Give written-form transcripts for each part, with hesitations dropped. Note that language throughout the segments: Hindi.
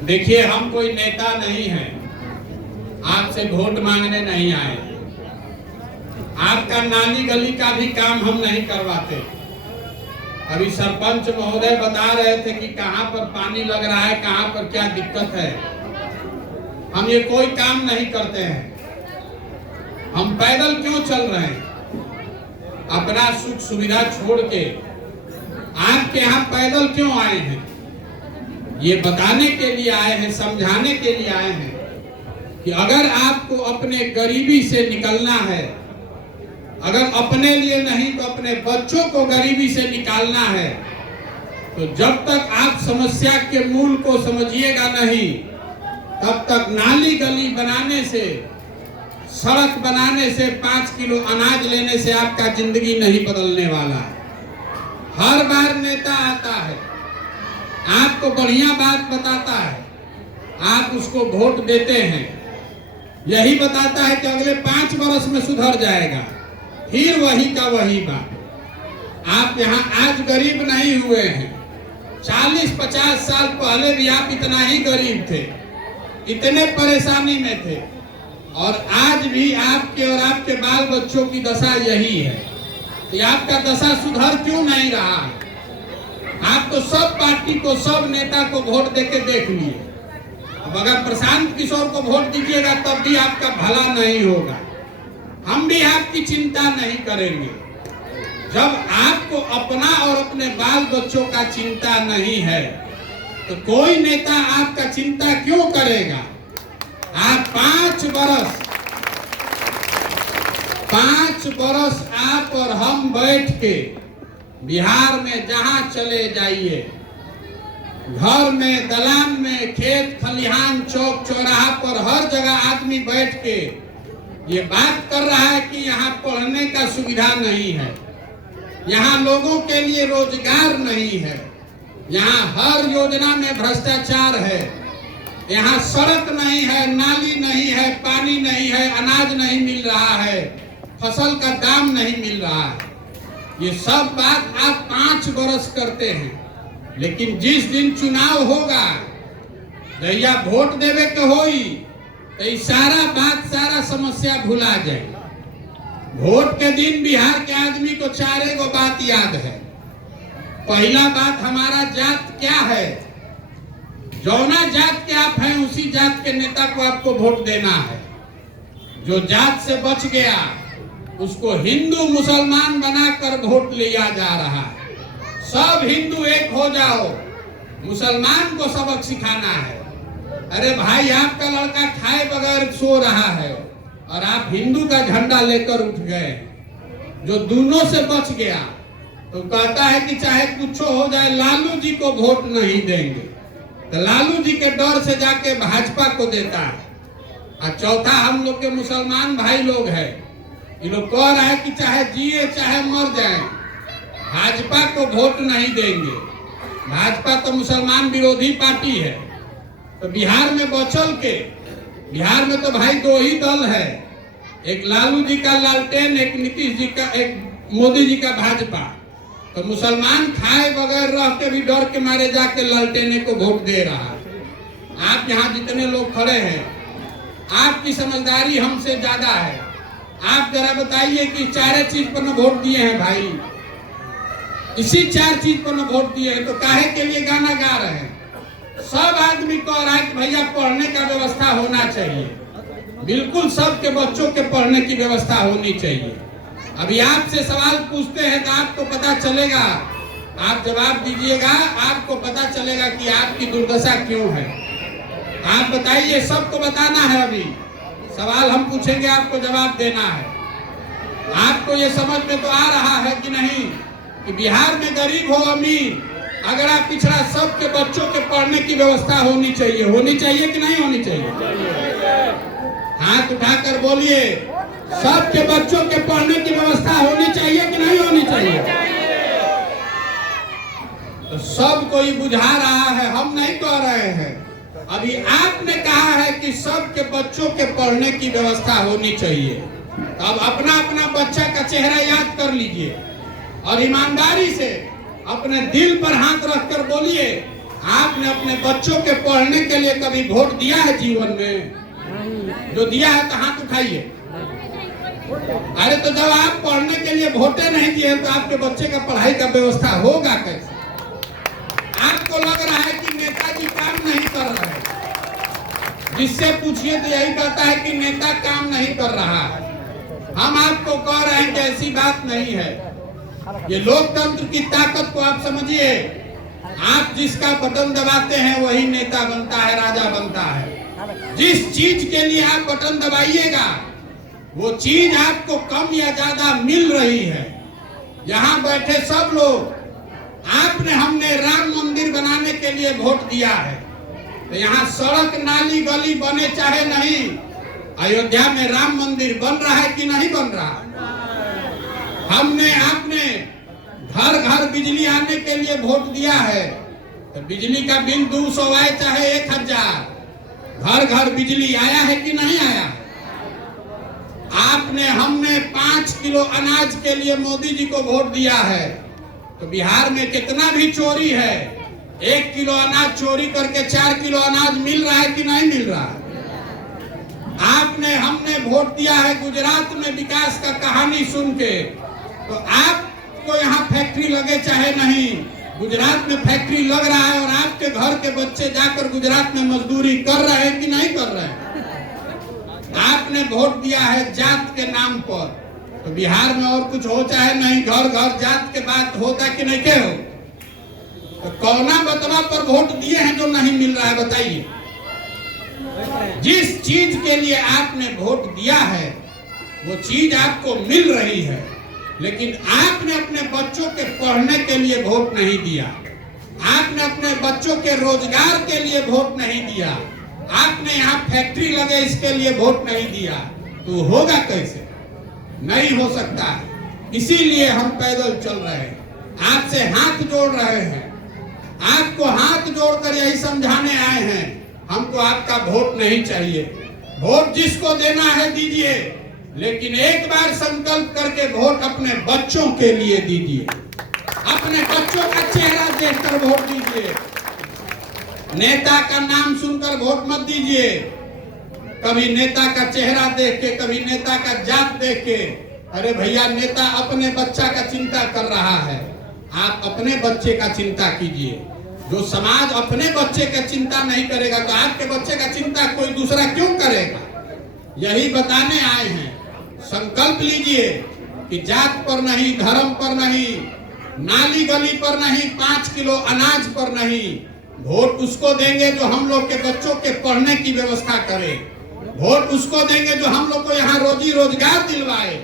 देखिए, हम कोई नेता नहीं हैं, आपसे वोट मांगने नहीं आए। आपका नाली गली का भी काम हम नहीं करवाते। अभी सरपंच महोदय बता रहे थे कि कहां पर पानी लग रहा है, कहां पर क्या दिक्कत है। हम ये कोई काम नहीं करते हैं। हम पैदल क्यों चल रहे हैं? अपना सुख सुविधा छोड़ के आपके यहाँ पैदल क्यों आए हैं? ये बताने के लिए आए हैं, समझाने के लिए आए हैं कि अगर आपको अपने गरीबी से निकलना है, अगर अपने लिए नहीं तो अपने बच्चों को गरीबी से निकालना है, तो जब तक आप समस्या के मूल को समझिएगा नहीं, तब तक नाली गली बनाने से, सड़क बनाने से, 5 किलो अनाज लेने से आपका जिंदगी नहीं बदलने वाला है। हर बार नेता आता है, आपको बढ़िया बात बताता है, आप उसको वोट देते हैं, यही बताता है कि अगले 5 वर्ष में सुधर जाएगा, फिर वही का वही बात। आप यहाँ आज गरीब नहीं हुए हैं, 40-50 साल पहले भी आप इतना ही गरीब थे, इतने परेशानी में थे, और आज भी आपके और आपके बाल बच्चों की दशा यही है कि आपका दशा सुधर क्यों नहीं रहा है। आप तो सब पार्टी को, सब नेता को वोट देके देख लिए। अब अगर प्रशांत किशोर को वोट दीजिएगा तब भी आपका भला नहीं होगा। हम भी आपकी चिंता नहीं करेंगे। जब आपको अपना और अपने बाल बच्चों का चिंता नहीं है तो कोई नेता आपका चिंता क्यों करेगा? आप 5 बरस आप और हम बैठ के बिहार में जहां चले जाइए, घर में, दलान में, खेत खलिहान, चौक चौराहा पर हर जगह आदमी बैठ के ये बात कर रहा है कि यहाँ पढ़ने का सुविधा नहीं है, यहाँ लोगों के लिए रोजगार नहीं है, यहाँ हर योजना में भ्रष्टाचार है, यहाँ सड़क नहीं है, नाली नहीं है, पानी नहीं है, अनाज नहीं मिल रहा है, फसल का दाम नहीं मिल रहा है। ये सब बात आप 5 बरस करते हैं, लेकिन जिस दिन चुनाव होगा, जैया वोट देवे के होई, तो सारा बात, सारा समस्या भुला जाए। वोट के दिन बिहार के आदमी को 4 गो बात याद है। पहला बात, हमारा जात क्या है, जौना जात के आप हैं उसी जात के नेता को आपको वोट देना है। जो जात से बच गया उसको हिंदू मुसलमान बनाकर वोट लिया जा रहा है। सब हिंदू एक हो जाओ, मुसलमान को सबक सिखाना है। अरे भाई, आपका लड़का खाए बगैर सो रहा है और आप हिंदू का झंडा लेकर उठ गए। जो दोनों से बच गया तो कहता है कि चाहे कुछ हो जाए लालू जी को वोट नहीं देंगे, तो लालू जी के डर से जाके भाजपा को देता है। और चौथा, हम लोग के मुसलमान भाई लोग हैं, ये लोग कह रहे हैं कि चाहे जिए चाहे मर जाए, भाजपा को वोट नहीं देंगे। भाजपा तो मुसलमान विरोधी पार्टी है। तो बिहार में बचल के, बिहार में तो भाई 2 ही दल है, एक लालू जी का लालटेन, एक नीतीश जी का, एक मोदी जी का भाजपा। तो मुसलमान खाए बगैर रह के भी डर के मारे जाके लालटेने को वोट दे रहा है। आप यहाँ जितने लोग खड़े हैं, आपकी समझदारी हमसे ज्यादा है। आप जरा बताइए कि 4 चीज पर न वोट दिए हैं भाई, इसी 4 चीज पर न वोट दिए हैं, तो काहे के लिए गाना गा रहे हैं? सब आदमी कह रहा है कि भैया पढ़ने का व्यवस्था होना चाहिए। बिल्कुल, सबके बच्चों के पढ़ने की व्यवस्था होनी चाहिए। अभी आपसे सवाल पूछते हैं तो आपको पता चलेगा, आप जवाब दीजिएगा, आपको पता चलेगा कि आपकी दुर्दशा क्यों है। आप बताइए, सबको बताना है। अभी सवाल हम पूछेंगे, आपको जवाब देना है। आपको ये समझ में तो आ रहा है कि नहीं कि बिहार में गरीब हो अमीर, अगर आप पिछड़ा, सबके बच्चों के पढ़ने की व्यवस्था होनी चाहिए। होनी चाहिए कि नहीं होनी चाहिए? हाथ उठाकर बोलिए, सबके बच्चों के पढ़ने की व्यवस्था होनी चाहिए कि नहीं होनी चाहिए? तो सब कोई बुझा रहा है, हम नहीं कह रहे हैं। अभी आपने कहा है कि सबके बच्चों के पढ़ने की व्यवस्था होनी चाहिए। अब अपना अपना बच्चा का चेहरा याद कर लीजिए और ईमानदारी से अपने दिल पर हाथ रखकर बोलिए, आपने अपने बच्चों के पढ़ने के लिए कभी वोट दिया है जीवन में? जो दिया है तो हाथ उठाइए। अरे तो जब आप पढ़ने के लिए वोटे नहीं दिए तो आपके बच्चे का पढ़ाई का व्यवस्था होगा कैसे? आपको लग रहा है कि नेताजी काम नहीं कर रहे हैं, जिससे पूछिए तो यही कहता है कि नेता काम नहीं कर रहा है। हम आपको कह रहे हैं कि ऐसी बात नहीं है। ये लोकतंत्र की ताकत को आप समझिए। आप जिसका बटन दबाते हैं वही नेता बनता है, राजा बनता है। जिस चीज के लिए आप बटन दबाइएगा वो चीज आपको कम या ज्यादा मिल रही है। यहाँ बैठे सब लोग हमने राम मंदिर बनाने के लिए वोट दिया है, तो यहाँ सड़क नाली गली बने चाहे नहीं, अयोध्या में राम मंदिर बन रहा है कि नहीं बन रहा? आपने घर घर बिजली आने के लिए वोट दिया है, तो बिजली का बिल 200 आए चाहे 1000, घर घर बिजली आया है कि नहीं आया? हमने 5 किलो अनाज के लिए मोदी जी को वोट दिया है, तो बिहार में कितना भी चोरी है, 1 किलो अनाज चोरी करके 4 किलो अनाज मिल रहा है कि नहीं मिल रहा है? हमने वोट दिया है गुजरात में विकास का कहानी सुन के, तो आपको यहाँ फैक्ट्री लगे चाहे नहीं, गुजरात में फैक्ट्री लग रहा है और आपके घर के बच्चे जाकर गुजरात में मजदूरी कर रहे हैं कि नहीं कर रहे हैं? आपने वोट दिया है जात के नाम पर, तो बिहार में और कुछ हो चाहे नहीं, घर घर जात के बात होता कि नहीं के हो? तो कौना बतवा पर वोट दिए हैं जो नहीं मिल रहा है बताइए? जिस चीज के लिए आपने वोट दिया है वो चीज आपको मिल रही है, लेकिन आपने अपने बच्चों के पढ़ने के लिए वोट नहीं दिया, आपने अपने बच्चों के रोजगार के लिए वोट नहीं दिया, आपने यहाँ फैक्ट्री लगे इसके लिए वोट नहीं दिया, तो होगा कैसे? नहीं हो सकता है। इसीलिए हम पैदल चल रहे हैं, आपसे हाथ जोड़ रहे हैं, आपको हाथ जोड़कर यही समझाने आए हैं, हमको आपका वोट नहीं चाहिए। वोट जिसको देना है दीजिए, लेकिन एक बार संकल्प करके वोट अपने बच्चों के लिए दीजिए, अपने बच्चों का चेहरा देखकर वोट दीजिए। नेता का नाम सुनकर वोट मत दीजिए, कभी नेता का चेहरा देख के, कभी नेता का जात देख के। अरे भैया, नेता अपने बच्चा का चिंता कर रहा है, आप अपने बच्चे का चिंता कीजिए। जो समाज अपने बच्चे का चिंता नहीं करेगा तो आपके बच्चे का चिंता कोई दूसरा क्यों करेगा? यही बताने आए हैं। संकल्प लीजिए कि जात पर नहीं, धर्म पर नहीं, नाली गली पर नहीं, 5 किलो अनाज पर नहीं, वोट उसको देंगे जो हम लोग के बच्चों के पढ़ने की व्यवस्था करे, वोट उसको देंगे जो हम लोग को यहाँ रोजी रोजगार दिलवाए।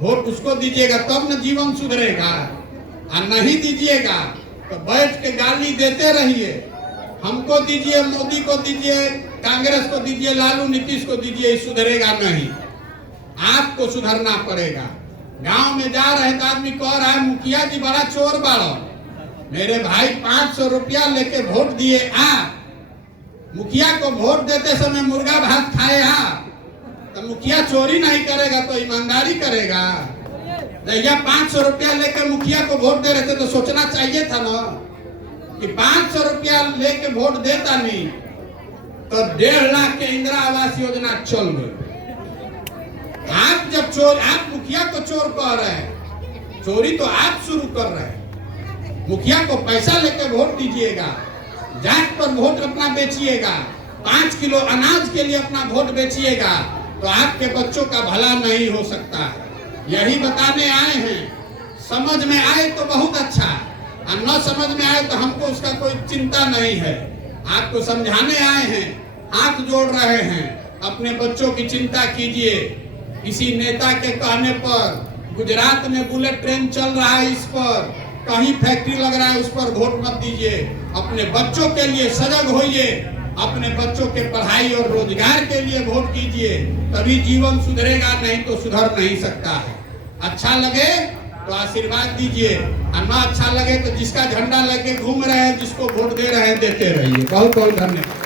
वोट उसको दीजिएगा तब न जीवन सुधरेगा, और नहीं दीजिएगा तो बैठ के गाली देते रहिए। हमको दीजिए, मोदी को दीजिए, कांग्रेस को दीजिए, लालू नीतीश को दीजिए, सुधरेगा नहीं, आपको सुधरना पड़ेगा। गांव में जा रहे तो आदमी कह रहा है मुखिया जी बड़ा चोर बाड़ो। मेरे भाई 500 रुपया लेके वोट दिए आप, मुखिया को वोट देते समय मुर्गा भात खाए आप, तो मुखिया चोरी नहीं करेगा तो ईमानदारी करेगा? भैया 500 रुपया लेकर मुखिया को वोट दे रहे थे तो सोचना चाहिए था ना कि 500 रुपया लेके वोट देता नहीं तो 1.5 लाख के इंदिरा आवास योजना चल गई। आप मुखिया को चोर कह रहे हैं, चोरी तो आप शुरू कर रहे हैं। मुखिया को पैसा लेकर वोट दीजिएगा, जात पर वोट अपना बेचिएगा, 5 किलो अनाज के लिए अपना वोट बेचिएगा, तो आपके बच्चों का भला नहीं हो सकता। यही बताने आए हैं। समझ में आए तो बहुत अच्छा, और न समझ में आए तो हमको उसका कोई चिंता नहीं है। आपको समझाने आए हैं, हाथ जोड़ रहे हैं, अपने बच्चों की चिंता कीजिए। किसी नेता के कहने पर गुजरात में बुलेट ट्रेन चल रहा है, इस पर कहीं फैक्ट्री लग रहा है, उस पर वोट मत दीजिए। अपने बच्चों के लिए सजग होइए, अपने बच्चों के पढ़ाई और रोजगार के लिए वोट कीजिए, तभी जीवन सुधरेगा, नहीं तो सुधर नहीं सकता है। अच्छा लगे तो आशीर्वाद दीजिए, और ना अच्छा लगे तो जिसका झंडा लेके घूम रहे हैं, जिसको वोट दे रहे हैं, देते रहिए। बहुत बहुत धन्यवाद।